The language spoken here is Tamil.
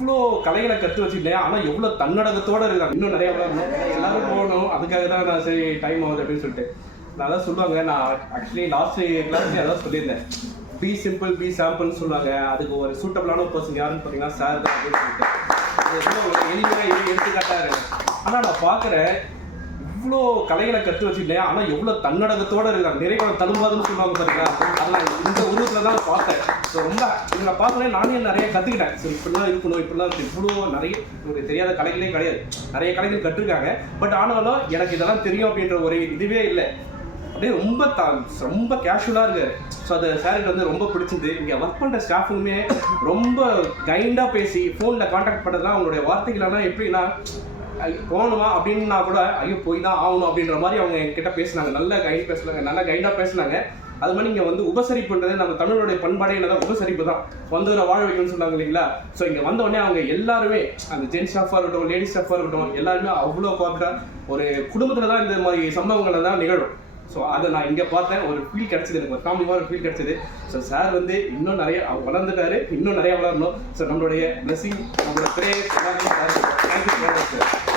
இவ்வளோ கலைகளை கற்று வச்சுட்டேன். ஆனால் எவ்வளோ தன்னடகத்தோடு இருக்காங்க. இன்னும் நிறைய விளையாடணும், எல்லாரும் போகணும். அதுக்காக தான் நான் சரி டைம் ஆகுது அப்படின்னு சொல்லிட்டு நான் அதான் சொல்லுவாங்க. நான் ஆக்சுவலி லாஸ்ட் கிளாஸ்லேயே அதான் சொல்லியிருந்தேன். பி சிம்பிள் பி சாம்பிள்னு சொல்லுவாங்க. அதுக்கு ஒரு சூட்டபிளான ஒரு பர்சன் யாருன்னு பார்த்தீங்கன்னா சார் தான் அப்படின்னு சொல்லிட்டு அது ஒரு எளிமையாக எடுத்துக்காட்டாக இருக்கு. ஆனால் நான் பார்க்குறேன் இவ்வளோ கலைகளை கற்று வச்சுட்டேன். ஆனால் எவ்வளோ தன்னடகத்தோடு இருக்காங்க. நிறைய தழும்பாதுன்னு சொல்லுவாங்க பார்த்தீங்களா, அதெல்லாம் இந்த உருவத்தில் தான் பார்த்தேன். ஸோ ரொம்ப இவங்களை பார்த்தோன்னே நானே நிறைய கற்றுக்கிட்டேன். ஸோ இப்படிலாம் இருக்கணும், இப்படிலாம் இவ்வளோ நிறைய ஒரு தெரியாத கலைகளே கிடையாது. நிறைய கலைகள் கற்றுருக்காங்க. பட் ஆனாலும் எனக்கு இதெல்லாம் தெரியும் அப்படின்ற ஒரு இதுவே இல்லை. அப்படியே ரொம்ப கேஷுவலாக இருக்காரு. ஸோ அது சாருக்கு வந்து ரொம்ப பிடிச்சிது. இங்கே ஒர்க் பண்ணுற ஸ்டாஃபுமே ரொம்ப கைண்டாக பேசி ஃபோனில் கான்டாக்ட் பண்ணுறதுலாம் அவங்களுடைய வார்த்தைகளெல்லாம் எப்படின்னா போகணுமா அப்படின்னா கூட ஐயோ போய் தான் ஆகணும் அப்படின்ற மாதிரி அவங்க என்கிட்ட பேசினாங்க. நல்லா கைண்டாக பேசினாங்க. அது மாதிரி இங்கே வந்து உபசரிப்புன்றது நம்ம தமிழோடைய பண்பாடே என்னதான் உபசரிப்பு தான். வந்தவரை வாழ வைக்கணும்னு சொன்னாங்க இல்லைங்களா. ஸோ இங்கே வந்தோடனே அவங்க எல்லாருமே அந்த ஜென்ஸ் ஸ்டாஃபாக இருக்கட்டும், லேடிஸ் ஸ்டாஃபாக இருக்கட்டும், எல்லாருமே அவ்வளோ கோஆப்டாக ஒரு குடும்பத்தில் தான் இந்த மாதிரி சம்பவங்கள் தான் நிகழும். ஸோ அதை நான் இங்கே பார்த்தேன். ஒரு ஃபீல் கிடச்சிது, எனக்கு ஒரு ஃபேமிலியாக ஒரு ஃபீல் கிடச்சிது. ஸோ சார் வந்து இன்னும் நிறைய வளர்ந்துட்டாரு, இன்னும் நிறைய வளரணும். ஸோ நம்மளுடைய பிளஸிங், நம்மளோட ப்ரேயர்ஸ் எல்லாமே sir. Thank you so much sir.